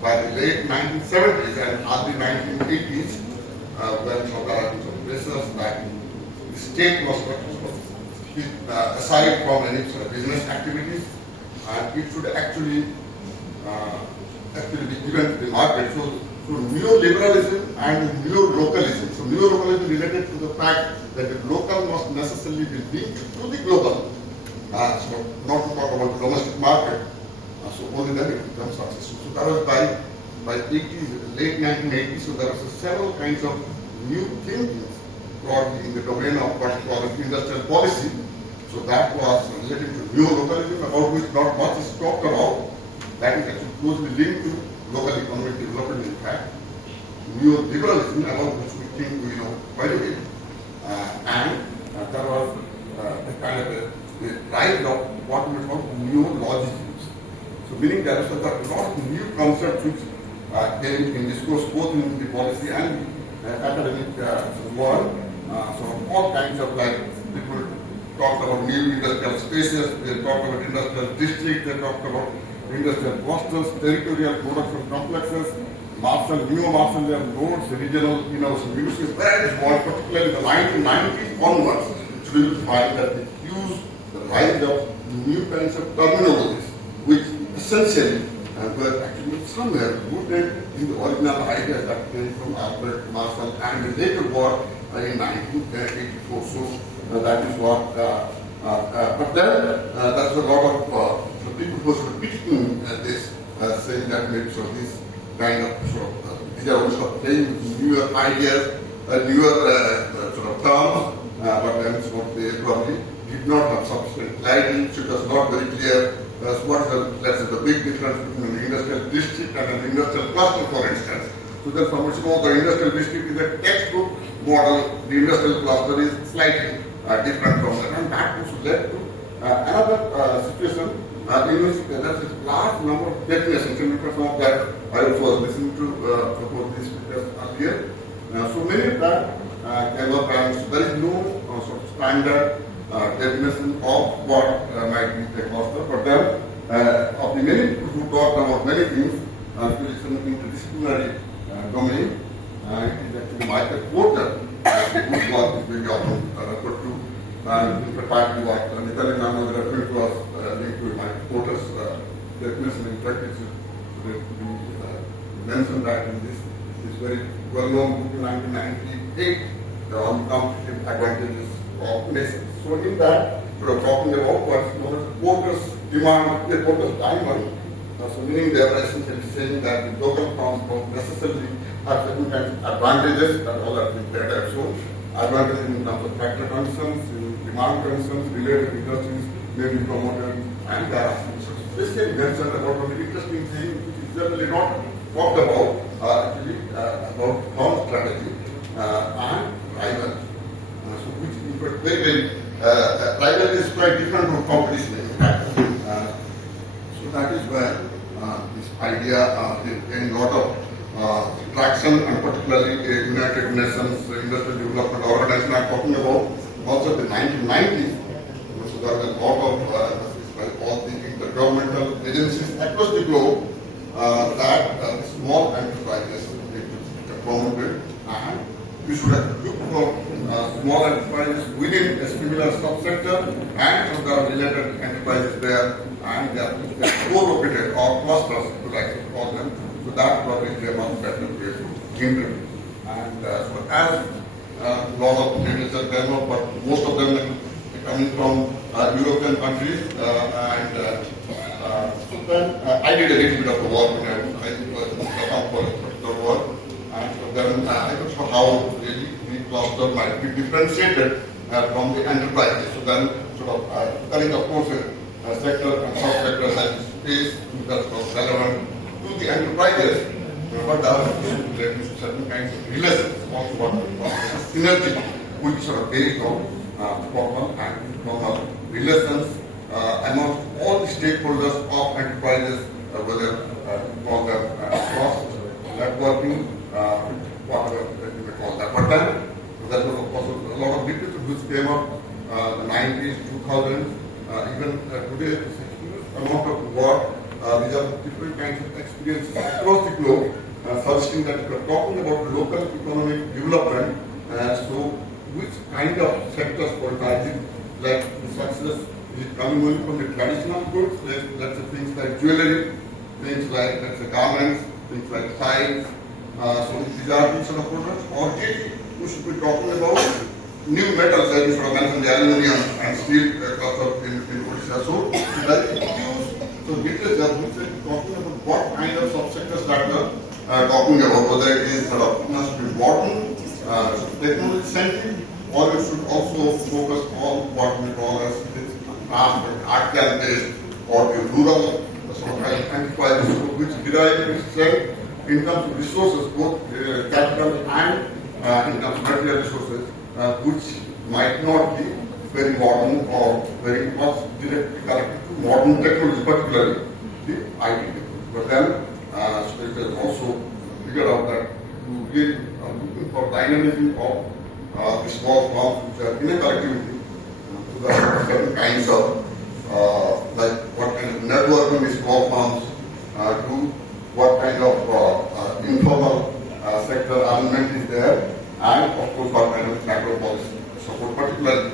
by the late 1970s and early 1980s, when there were pressures that the state was aside from any sort of business activities, and it should actually be given to the market. So neoliberalism and neo-localism. So neo-localism related to the fact that the local must necessarily be linked to the global. So not to talk about the domestic market. So only then it becomes successful. So that was by 80s, late 1980s. So there was several kinds of new thinking broadly in the domain of what we call industrial policy. So that was related to neo-localism, about which not much is talked about. That is actually closely linked to local economic development, in fact. Neo-liberalism, about which we think we know quite a bit. And there was a kind of the rise of what we call neo-logisms. So meaning there is a lot of new concepts which came in discourse both in the policy and academic world. So all kinds of people talked about new industrial spaces, they talked about industrial districts, they talked about industrial clusters, territorial production complexes, neo-Marshall roads, regional innovation uses, various words, particularly the 1990s onwards, which we will find that they use the rise of new kinds of terminologies, which essentially were actually somewhere rooted in the original ideas that came from Albert Marshall and the later work in 1984. So that is what, but then there's a lot of people who are critiquing this, saying that maybe so this kind of these are also playing with newer ideas, newer sort of terms, but then what they probably did not have sufficient clarity, so it was not very clear what is the, let's say, the big difference between an industrial district and an industrial cluster, for instance. So then from which the industrial district is a textbook model, the industrial cluster is slightly different from that, and that also led to another situation in which there is a large number of definitions, and because of that I also was listening to both these speakers earlier. So many of that came up, and there is no sort of standard definition of what might be a cluster, but then of the many people who talked about many things, it is an interdisciplinary domain. It is actually Michael Porter, whose work is very often referred to, and in fact the work Nitali Nano referred to us linked to Michael Porter's definition. In fact, we mentioned that in this very well-known book in 1998, the competitive advantages of nations. So in that, we are talking about what's known as Porter's demand, Porter's diamond. So meaning they are essentially saying that the local firms don't necessarily have certain kinds of advantages that all have been better. So advantages in terms of factor conditions, demand conditions, related industries may be promoted, and there are specifically mentioned about one interesting thing which is generally not talked about, actually about firm strategy and rival. So which is very rival is quite different from competition in fact. So that is where this idea gained a lot of traction, and particularly United Nations Industrial Development Organization I'm talking about, also the 1990s. So there was a lot of by all the intergovernmental agencies across the globe that small enterprises need to be promoted, and you should have looked for small enterprises within a similar subsector, and so there are related enterprises there, and they are co-located or clusters, if you like to call them. So that probably is a much better way to interview. And so as a lot of literature developed, but most of them coming from European countries, and so then I did a little bit of the work, and I think it was for a particular work, and so then I don't know how really the cluster might be differentiated from the enterprises. So then sort of there is of course a sector and sub-sector that is space that's relevant to the enterprises, but there are certain kinds of relations, also what synergy, which sort of based on common and common relations among all the stakeholders of enterprises, whether call them cross networking, whatever you may call that. But then there was of course a lot of literature which came up the 90s, 2000s, even today, a huge amount of work. These are different kinds of experiences investigations across the globe suggesting that we are talking about local economic development. So, which kind of sectors for it? Like the success is it coming only from the traditional goods, let's say things like jewelry, things like let's say garments, things like tiles. So these are the sort of products, or we should be talking about new metals, like you sort of mentioned, the aluminium and steel cluster in Odisha. So that includes so literature which is talking about what kind of subsectors that we are talking about, whether it is sort of must be modern, technology centric, or you should also focus on what we call as craft and art based, or the rural sort of enterprise which derive its strength in terms of resources, both capital and in terms of material resources, which might not be very modern or very much directly connected to modern technology, particularly the IT technology. But then, it has also figured out that we are looking for dynamism of the small firms which are in a collectivity, so there certain kinds of, like what kind of networking the small firms do, what kind of informal sector armament is there, and of course what kind of macro policy support, particularly